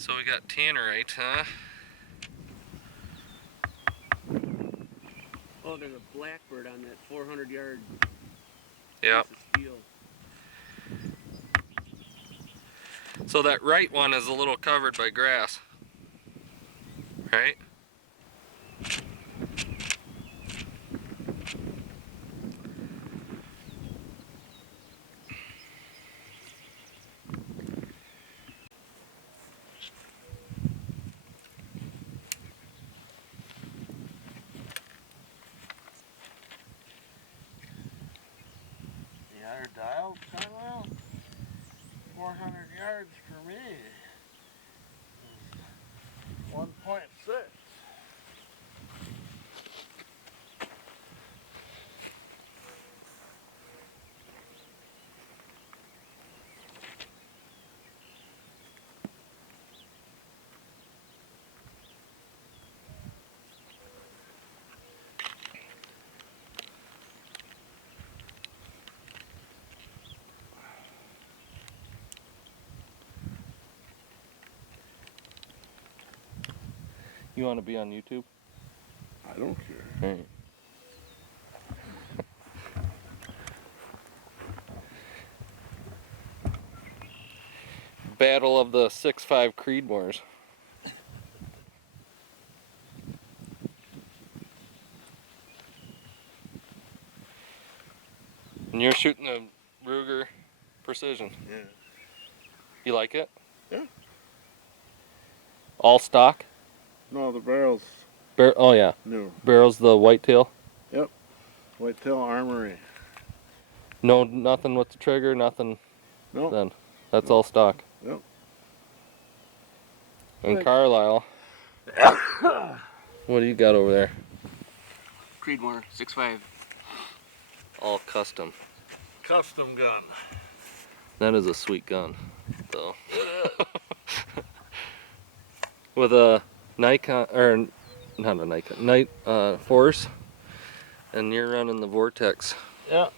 So we got Tannerite, huh? Oh, there's a blackbird on that 400-yard Yep. piece of steel. So that right one is a little covered by grass, right? Yeah, our dial, Carlyle, 400 yards for me. 1.6. You want to be on YouTube? I don't care. Right. Battle of the 6'5" Creedmoors. And you're shooting the Ruger Precision. Yeah. You like it? Yeah. All stock? No, the barrel's Oh yeah. new. Barrel's the whitetail? Yep. Whitetail Armory. No, nothing with the trigger, nothing. Nope. Then that's Nope. all stock. Yep. And Right. Carlyle, what do you got over there? Creedmoor 6.5. All custom. Custom gun. That is a sweet gun, though. With a Nikon, or not a Nikon, Force, and you're running the Vortex. Yeah.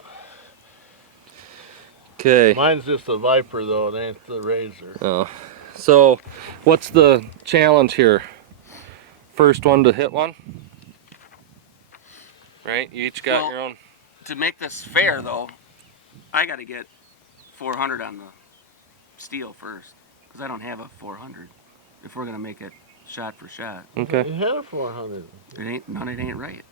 Okay. Mine's just a Viper though, it ain't the Razor. Oh, so what's the challenge here? First one to hit one, right? You each got Well, your own. To make this fair, though, I got to get 400 on the steel first, because I don't have a 400. If we're gonna make it shot for shot, Okay. You had a 400. it ain't right.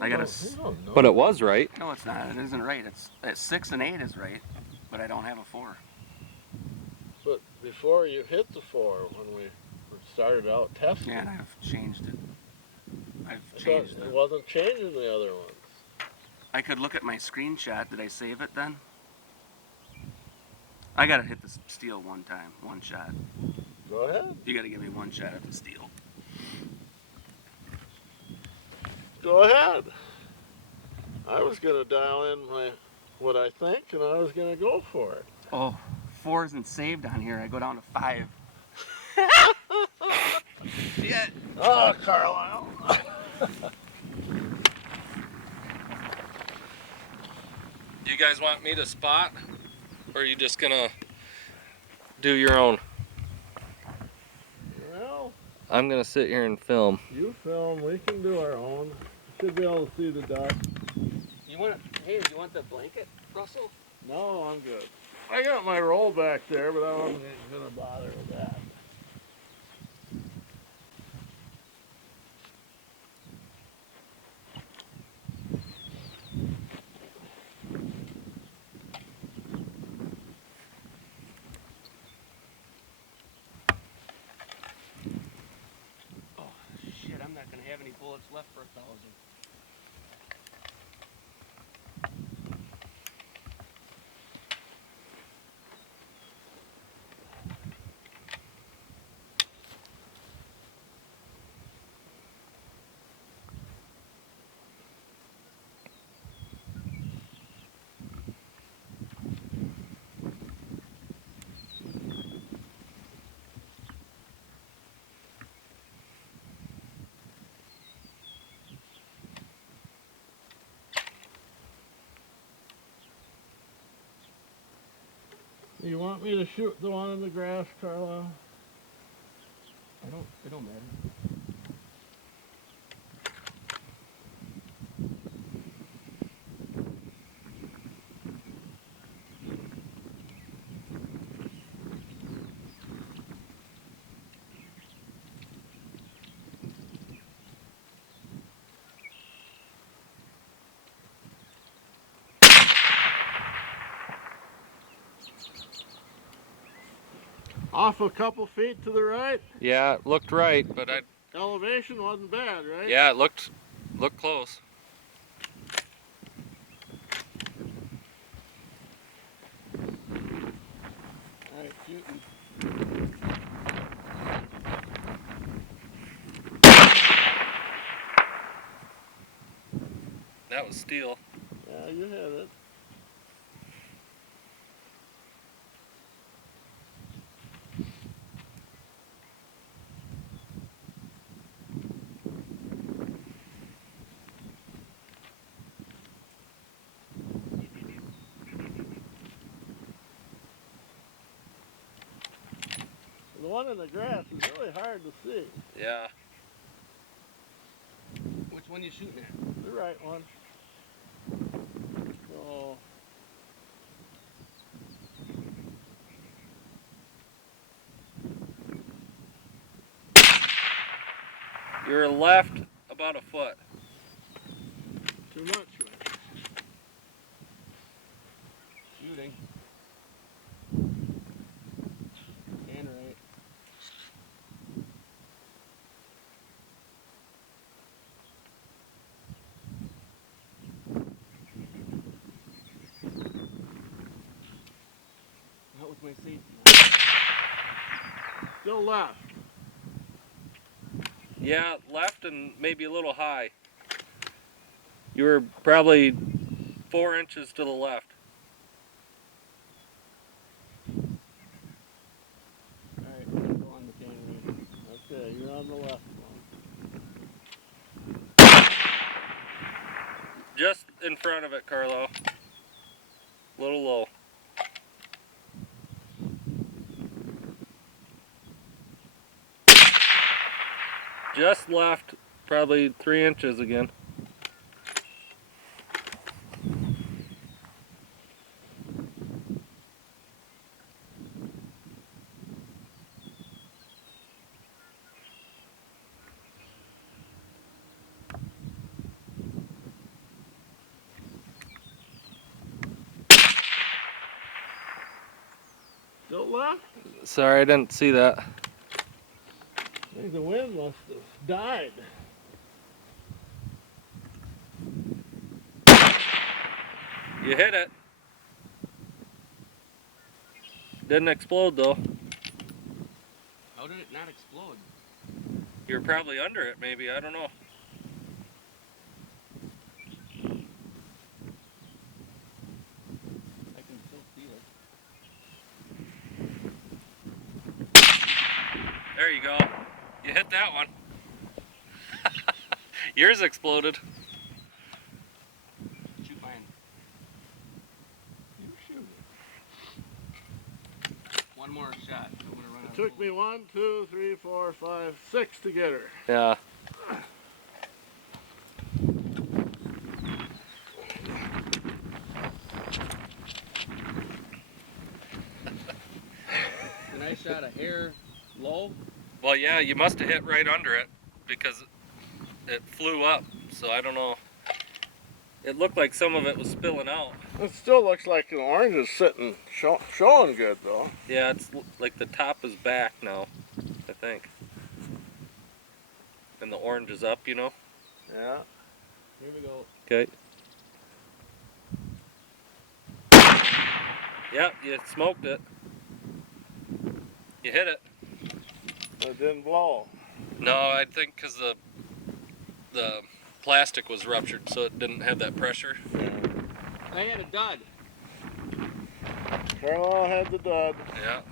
I You gotta. don't know. But it was right. No, it's not. It isn't right. It's 6 and 8 is right, but I don't have a 4. But before you hit the 4, when we started out testing, Yeah, and I've changed it. I've I thought changed it it. wasn't changing the other ones. I could look at my screenshot. Did I save it then? I gotta hit the steel one time, one shot. Go ahead. You gotta give me one shot at the steel. Go ahead. I was gonna dial in what I think, and I was gonna go for it. Oh, 4 isn't saved on here. I go down to 5. Shit. Oh, Carlyle. Do you guys want me to spot, or are you just gonna do your own? Well, I'm gonna sit here and film. you film. We can do our own. Should be able to see the duck. Hey, do you want the blanket, Russell? No, I'm good. I got my roll back there, but I wasn't gonna bother with that. Oh, shit, I'm not gonna have any bullets left for 1,000. You want me to shoot the one in the grass, Carlyle? It don't matter. Off a couple feet to the right. Yeah, it looked right, but Elevation wasn't bad, right? yeah, it looked close. Alright, shooting. That was steel. Yeah, you hit it. The one in the grass is really hard to see. Yeah. Which one you shooting at? The right one. So, You're left about a foot. too much, right? Shooting. Tannerite. Not with my safety. Still left. Yeah, left and maybe a little high. You were probably 4 inches to the left. Alright, I'm gonna go on the Tannerite. Okay, you're on the left one. Just in front of it, Carlo. A little low. Just left, probably 3 inches again. Still left? Sorry, I didn't see that. I think the wind must have died. You hit it. Didn't explode though. How did it not explode? You're probably under it, maybe. I don't know. I can still feel it. There you go. You hit that one. Yours exploded. Shoot mine. You shoot it. One more shot. I'm gonna run out. It took me 1, 2, 3, 4, 5, 6 to get her. Yeah. And I shot a hair low. Well, yeah, you must have hit right under it because it flew up. So I don't know. It looked like some of it was spilling out. It still looks like the orange is sitting, showing good though. Yeah, it's like the top is back now, I think. And the orange is up, you know? Yeah. Here we go. Okay. Yeah, you smoked it. You hit it. It didn't blow. No, I think because the plastic was ruptured, so it didn't have that pressure. I had a dud. Carlyle had the dud. Yeah.